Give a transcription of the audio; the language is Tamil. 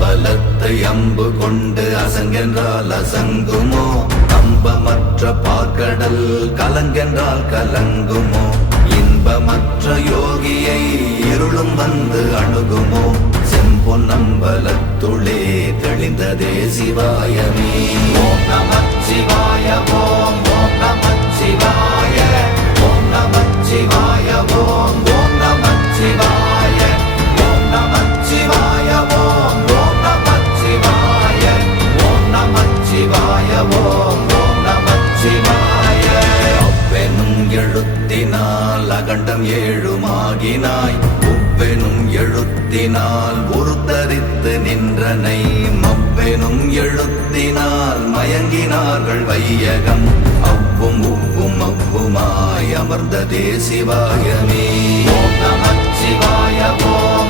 அம்பலத்தை அம்பு கொண்டு அசங்கென்றால் அசங்குமோ? கம்பமற்ற பார்க்கடல் கலங்கென்றால் கலங்குமோ? இன்பமற்ற யோகியை இருளும் வந்து அணுகுமோ? செம்பொன்னம்பலத்துளே தெளிந்ததே சிவாயமே. ஓம் நமச்சிவாய ஓம் ஓம் நமச்சிவாய ஓம் நமச்சிவாய ஓம் ஓம் நமச்சிவாய ஓம் நமச்சிவாய ஓம் ஓம் நமச்சிவாய ஓம் நமச்சிவாய ஓம் ஓம் நமச்சிவாய. அவ்வெனும் எழுத்தினால் அகண்டம் ஏழுமாகினாய், உவ்வெனும் எழுத்தினால் உருத்தரித்து நின்றனை, மவ்வெனும் எழுத்தினால் மயங்கினார்கள் வையகம். அவ்வும் உவ்வும் அவ்வுமாய் அமர்ந்ததே சிவாயமே. ஓம் நமச்சிவாய ஓம்